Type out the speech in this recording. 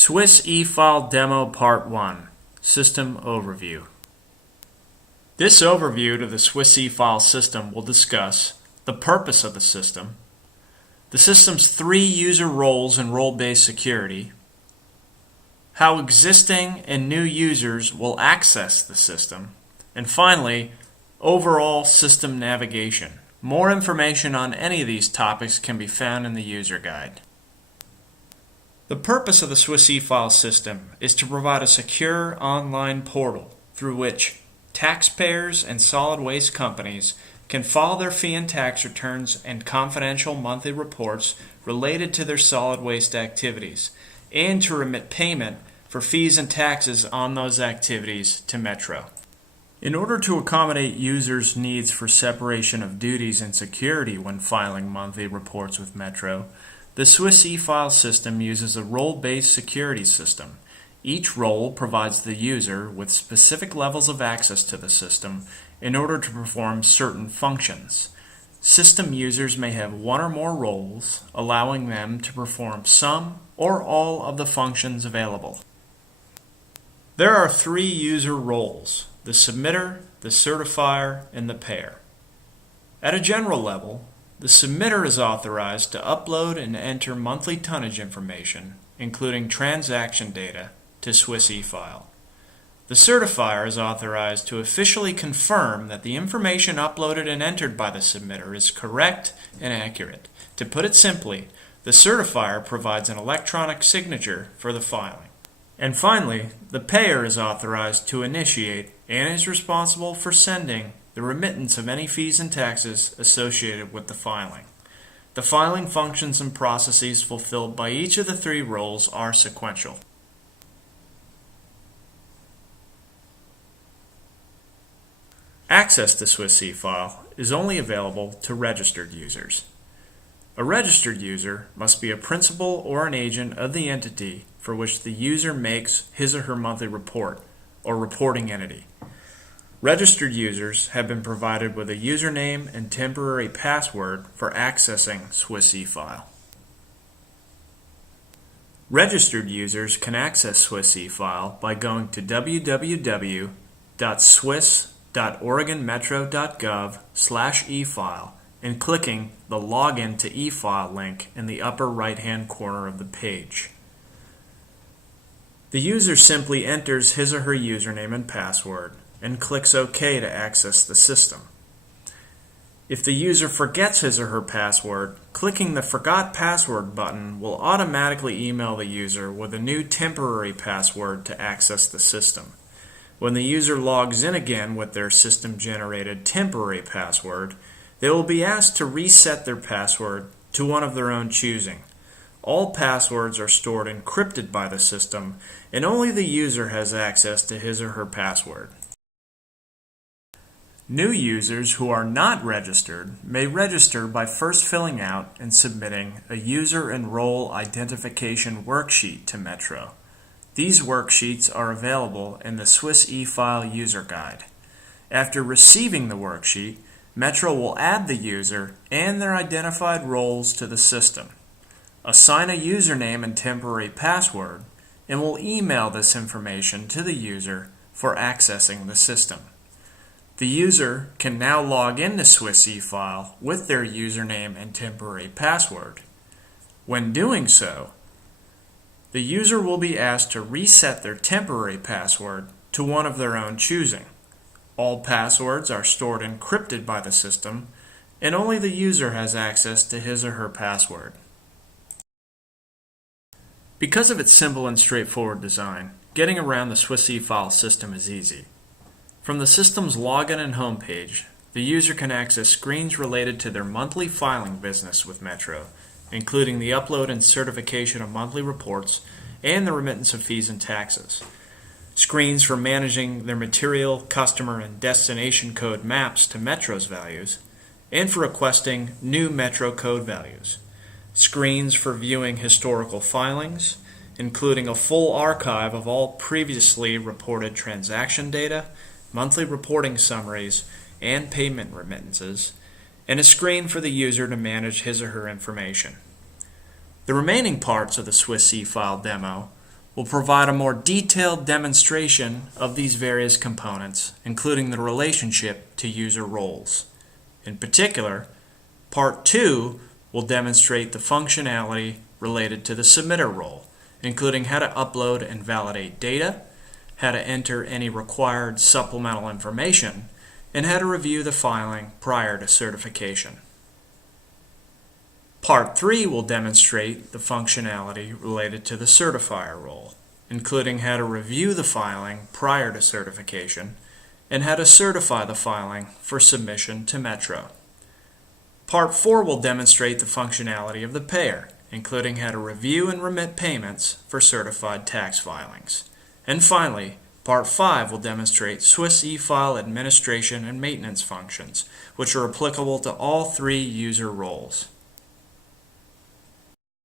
SWIS eFile Demo Part 1 System Overview. This overview to the SWIS eFile system will discuss the purpose of the system's 3 user roles and role-based security, how existing and new users will access the system, and finally, overall system navigation. More information on any of these topics can be found in the user guide. The purpose of the SWIS eFile system is to provide a secure online portal through which taxpayers and solid waste companies can file their fee and tax returns and confidential monthly reports related to their solid waste activities, and to remit payment for fees and taxes on those activities to Metro. In order to accommodate users' needs for separation of duties and security when filing monthly reports with Metro, the SWIS eFile system uses a role-based security system. Each role provides the user with specific levels of access to the system in order to perform certain functions. System users may have one or more roles, allowing them to perform some or all of the functions available. There are 3 user roles: the submitter, the certifier, and the payer. At a general level, the submitter is authorized to upload and enter monthly tonnage information, including transaction data, to SWIS eFile. The certifier is authorized to officially confirm that the information uploaded and entered by the submitter is correct and accurate. To put it simply, the certifier provides an electronic signature for the filing. And finally, the payer is authorized to initiate and is responsible for sending the remittance of any fees and taxes associated with the filing. The filing functions and processes fulfilled by each of the 3 roles are sequential. Access to SWIS eFile is only available to registered users. A registered user must be a principal or an agent of the entity for which the user makes his or her monthly report, or reporting entity. Registered users have been provided with a username and temporary password for accessing SWIS eFile. Registered users can access SWIS eFile by going to www.swiss.oregonmetro.gov/efile and clicking the Login to eFile link in the upper right-hand corner of the page. The user simply enters his or her username and password and clicks OK to access the system. If the user forgets his or her password, clicking the Forgot Password button will automatically email the user with a new temporary password to access the system. When the user logs in again with their system-generated temporary password, they will be asked to reset their password to one of their own choosing. All passwords are stored encrypted by the system, and only the user has access to his or her password. New users who are not registered may register by first filling out and submitting a user and role identification worksheet to Metro. These worksheets are available in the SWIS eFile user guide. After receiving the worksheet, Metro will add the user and their identified roles to the system, assign a username and temporary password, and will email this information to the user for accessing the system. The user can now log into SWIS eFile with their username and temporary password. When doing so, the user will be asked to reset their temporary password to one of their own choosing. All passwords are stored encrypted by the system, and only the user has access to his or her password. Because of its simple and straightforward design, getting around the SWIS eFile system is easy. From the system's login and homepage, the user can access screens related to their monthly filing business with Metro, including the upload and certification of monthly reports and the remittance of fees and taxes. Screens for managing their material, customer, and destination code maps to Metro's values, and for requesting new Metro code values. Screens for viewing historical filings, including a full archive of all previously reported transaction data, monthly reporting summaries, and payment remittances, and a screen for the user to manage his or her information. The remaining parts of the SWIS eFile demo will provide a more detailed demonstration of these various components, including the relationship to user roles. In particular, Part 2 will demonstrate the functionality related to the submitter role, including how to upload and validate data, how to enter any required supplemental information, and how to review the filing prior to certification. Part 3 will demonstrate the functionality related to the certifier role, including how to review the filing prior to certification and how to certify the filing for submission to Metro. Part 4 will demonstrate the functionality of the payer, including how to review and remit payments for certified tax filings. And finally, Part 5 will demonstrate SWIS eFile administration and maintenance functions, which are applicable to all three user roles.